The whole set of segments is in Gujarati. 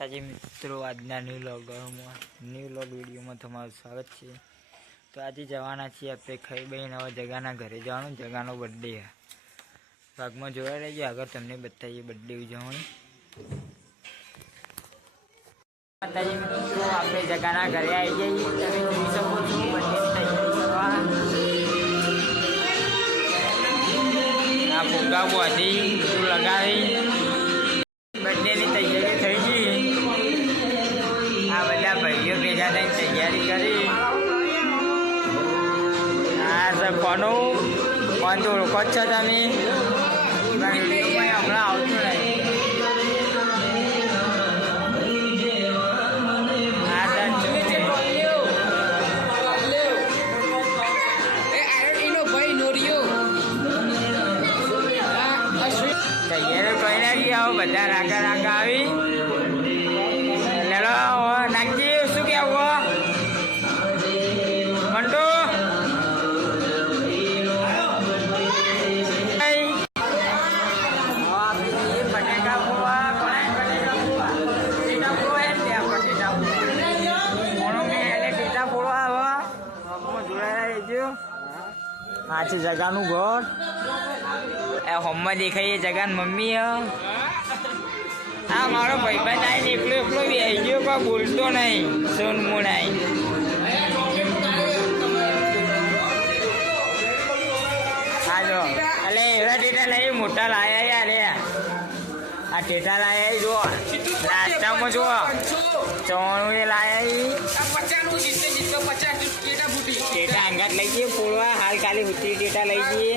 માતાજી મિત્રો આજના ન્યૂ લોગમાં ન્યૂ લોગ વિડીયોમાં તમારું સ્વાગત છે. તો આજે જવાના છીએ આપણે ખાઈ બહીને હવે જગાના ઘરે જવાનું, જગાનો બર્થડે ભાગમાં જોવા રહેજો, આગળ તમને બતાવીએ બર્થડે ઉજવણી. માતાજી, મિત્રો, આપણે જગાના ઘરે આવી જઈએ તમે જોઈ શકો છો આ ફુગ્ગા બધું લગાવી. બર્થડેની તૈયારી તૈયારી કરી. આ છે તો ઓળખો જ છો તમે? હમણાં આવતું નહીં. તૈયારી કરી નાખી આવો, બધા રાગા રાગા આવી. છે જગાનું ઘર. એ હોમમાં દેખાય એ જગાન મમ્મી હા. આ મારો ભાઈબંધ આવીને એકલો એકલો આવી ગયો કોઈ બોલતો નહીં. સોનમુન આવી એટલે એવા ટેટા લઈ મોટા લાયા યાર આ ટેટા લાયા જો નાસ્તામાં જો ચવાણું એ લાયા ઈ. ટેટા અંગાત લઈ જઈએ ફોડવા હાલ કાલે ઉતરી ટેટા લઈ જઈએ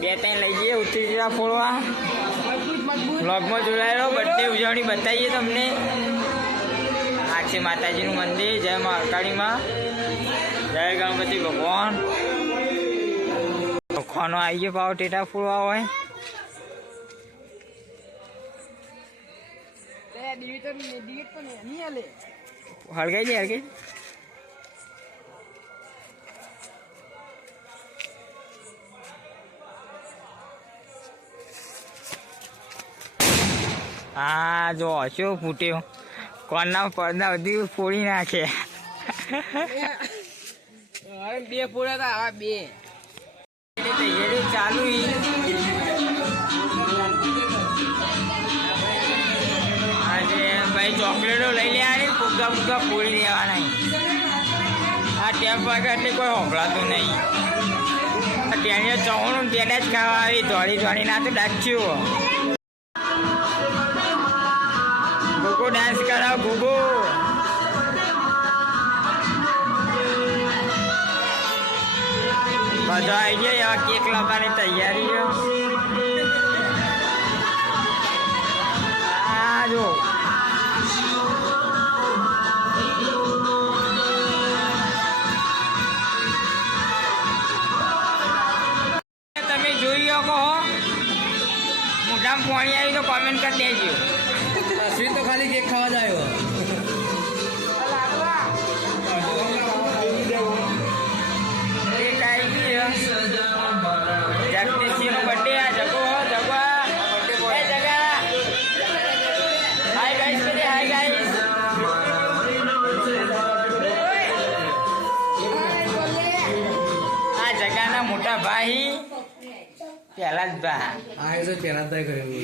બે ત્રણ લઈ જઈએ ઉતરી ટેટા ફોડવા બ્લોગમાં જોડાયેલો બર્થડે ઉજવણી બતાવીએ તમને. આ છે માતાજીનું મંદિર, જય મા અકાળીમાં જય ગણપતિ ભગવાન ખોનો આવી ગયો પાવ ટેટા ફોડવા હોય હળગાઈ જાય હળગાઈ હા જો શું ફૂટ્યો કોના પડદા બધી ફોડી નાખે બે પૂરા હતા આવા બે ચાલુ ભાઈ ચોકલેટો લઈ લેવાની ફુગ્ગા ફુગ્ગા ફોડી લેવાના આ ટેપ વાગે એટલે કોઈ હોંભળાતું નહીં. ત્યાં ચવણું પેડા જ ખાવા આવી. ધોળી ધોળી ના તો ડાચ્યું ગુગુ ડાન્સ કરાવ ગુગુ બધા આવી ગયા એવા કેક લાવવાની તૈયારી તો કોમેન્ટ કરી દેજો અશ્વિન તો ખાલી કેક ખાવા જ આવ્યો જગદીશજીનો આ જગો હો, જગો આ. એ જગા. Hi guys, કરી, hi guys. આ જગાના મોટા ભાઈ પહેલા જ ભાઈ હા એ તો પેલા તય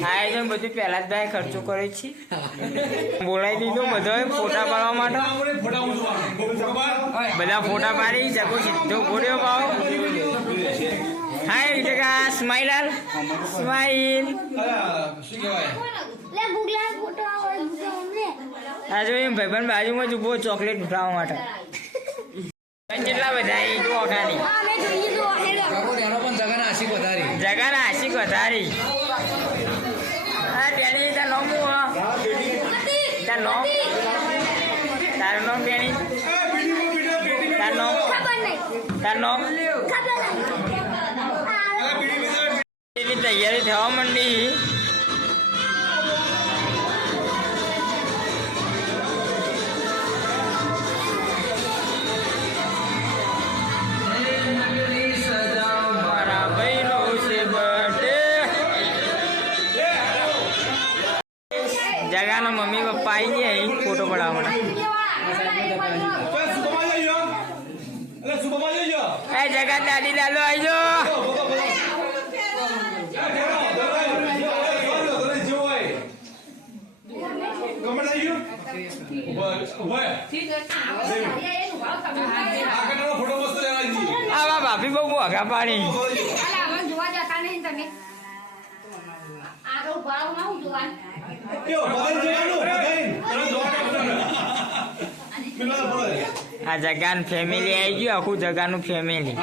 આયોજન બધું પહેલા જ ભાઈ ખર્ચો કરે છે. બોલાવી દીધો બધો ફોટા પાડવા માટે. બધા ફોટા પાડી જગો સીધો ગોળ્યો પાવ હાય જગા સ્માઈલ સ્માઈલ લે ગુગલા ફોટો આવે અમને આ જો એમ ભાઈબંધ બાજુમાં જ ઊભો ચોકલેટ ઉઠાવવા માટે. કેટલા બધા એ જો પણ જગાના જગાના આશિક વધારી હા ટેણી તાર નોમું તાર નોમ? તારું નામ ટેણી તાર નામ? તાર નામ? તૈયારી થવા માંડી. જગાનો મમ્મી પપ્પા આવી ગયા અહીં ફોટો પડાવવા ભાભી બહુ જગા પાણી જોવા આવી જો આવા ભાભી બહુ ના પાડી આ જગાન ફેમિલી આવી ગયું આખું જગાનું ફેમિલી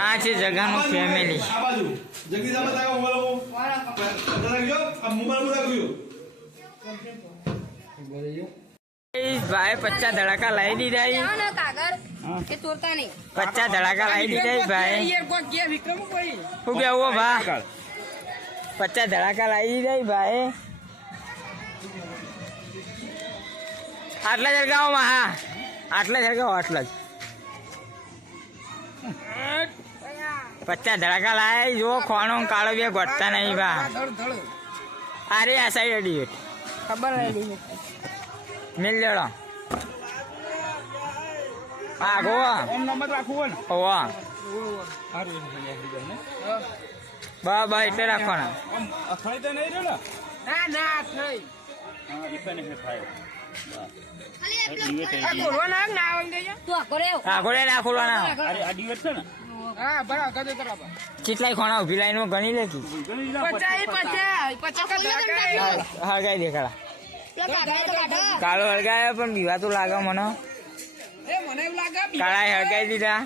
આ છે જગાનું ફેમિલી ભાઈ પચાસ ધડાકા લાવી દીધા. પચાસ ધડાકા લાવી દીધા ભાઈ. શું કેવું ભા? પચાસ ધડાકા લાવી જાય ભાઈ. આટલા જળગાવમાં હા આટલા જળગાવો આટલા જ. પચાસ ધડાકા લાય જો ખોણો કાળો બે ગોઠતા નહીં ભા. અરે આ સાઈડ અડી ખબર મિલ જડો હા ગોવા ઓવા બા બા એટલે રાખવાના. હા ગોળે ના ખોલવાના કેટલાય ખોણા ઊભી લાઈનમાં ગણી લેતી હળગાઈ દેખાડા કાળો. હળગાયો પણ દીવા તો લાગે મને. કાળા હળગાઈ દીધા.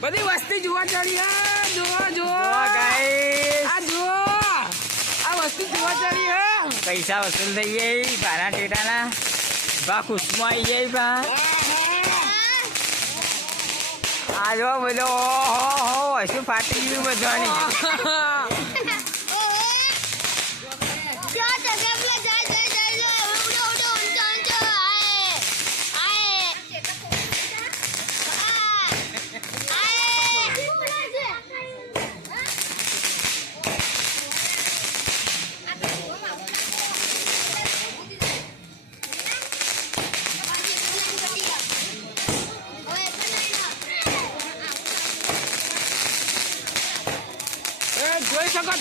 બધી વસ્તી જોવા ચડી હા જોવા જોવા. આ જો આ વસ્તી જોવા ચડી હે. પૈસા વસૂલ થઈ જાય ભાડા ટેટાના બા ખુશમાં આવી જાય બા. આ જો બધો હો હો શું ફાટી ગયું બધાની.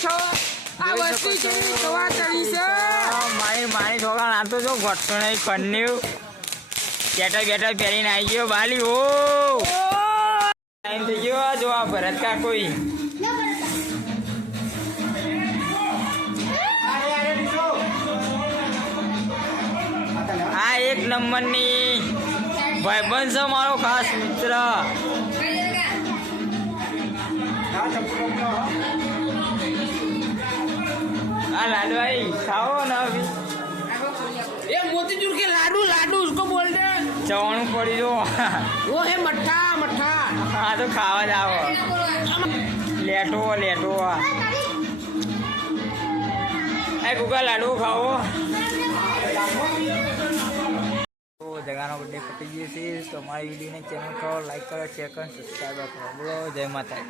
છો? આ વસ્તી છો. કેવી જોવા ચડી છે? આ મારી મારી છોકરા નાતો જો ઘટતો નહીં કન્યું બેટા બેટા પહેરીને આવી ગયો બાલી ઓ ટાઈમ થઈ ગયો આ જો ભરત કા કોઈ આ એક નંબરની ભાઈબંધ છે મારો ખાસ મિત્ર. આ લાડવાઈ ખાઓ ને અભી એ મોતીચૂર के लाडू लाडू उसको बोल दे ચવાણું પડી જો वो है मट्ठा मट्ठा હા તો ખાવા જ આવો લેટો લેટો એ ગુગા લાડુ ખાવો તો જગાનો બર્થડે પતી ગયો છે તો અમારી વિડીયોને ચેનલ કરો લાઈક કરો શેર કરો સબસ્ક્રાઈબ કરો બોલો જય માતા